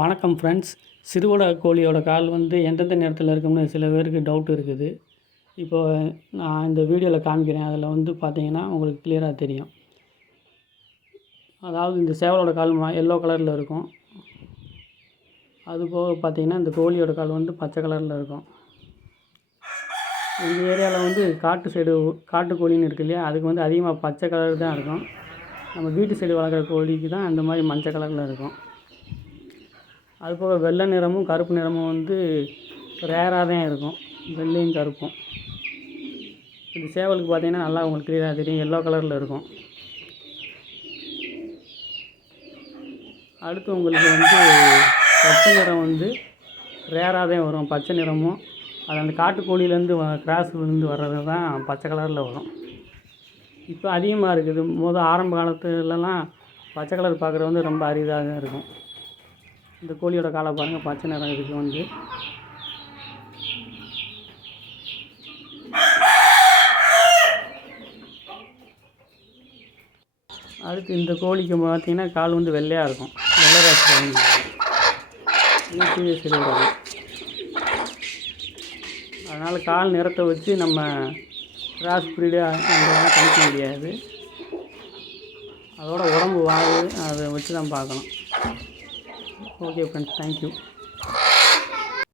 வணக்கம் ஃப்ரெண்ட்ஸ். சிறுவிடை கோழியோட கால் வந்து எந்தெந்த நேரத்தில் இருக்கும்னு சில பேருக்கு டவுட் இருக்குது. இப்போ நான் இந்த வீடியோவில் காமிக்கிறேன். அதில் வந்து பார்த்தீங்கன்னா உங்களுக்கு கிளியராக தெரியும். அதாவது இந்த சேவலோட கால் எல்லோ கலரில் இருக்கும். அதுபோக பார்த்தீங்கன்னா இந்த கோழியோட கால் வந்து பச்சை கலரில் இருக்கும். எங்கள் ஏரியாவில் வந்து காட்டு கோழின்னு இருக்கு இல்லையா, அதுக்கு வந்து அதிகமாக பச்சை கலர் தான் இருக்கும். நம்ம வீட்டு சைடு வளர்க்குற கோழிக்கு தான் அந்த மாதிரி மஞ்சள் கலரில் இருக்கும். அதுபோக வெள்ளை நிறமும் கருப்பு நிறமும் வந்து ரேராக தான் இருக்கும், வெள்ளையும் கருப்பும். இந்த சேவலுக்கு பார்த்தீங்கன்னா நல்லா உங்களுக்கு கிளியராக தெரியும், எல்லோ கலரில் இருக்கும். அடுத்து உங்களுக்கு வந்து பச்சை நிறம் வந்து ரேராக தான் வரும். பச்சை நிறமும் அது அந்த காட்டுக்கோழிலேருந்து கிராஸ்லேருந்து வர்றது தான் பச்சை கலரில் வரும். இப்போ அதிகமாக இருக்குது. ஆரம்ப காலத்துலலாம் பச்சை கலர் பார்க்குறது வந்து ரொம்ப அரிதாக தான் இருக்கும். இந்த கோழியோட காலை பாருங்கள், பச்சை நிறம் இதுக்கு வந்து. அடுத்து இந்த கோழிக்கு பார்த்திங்கன்னா கால் வந்து வெள்ளையாக இருக்கும், வெள்ளை ராசி சிறுவிடை. அதனால் கால் நிறத்தை வச்சு நம்ம கிராஸ் ப்ரீடு அந்த கணிக்க முடியாது. அதோட உடம்பு வாகு அதை வச்சு தான் பார்க்கணும். Okay friends, thank you.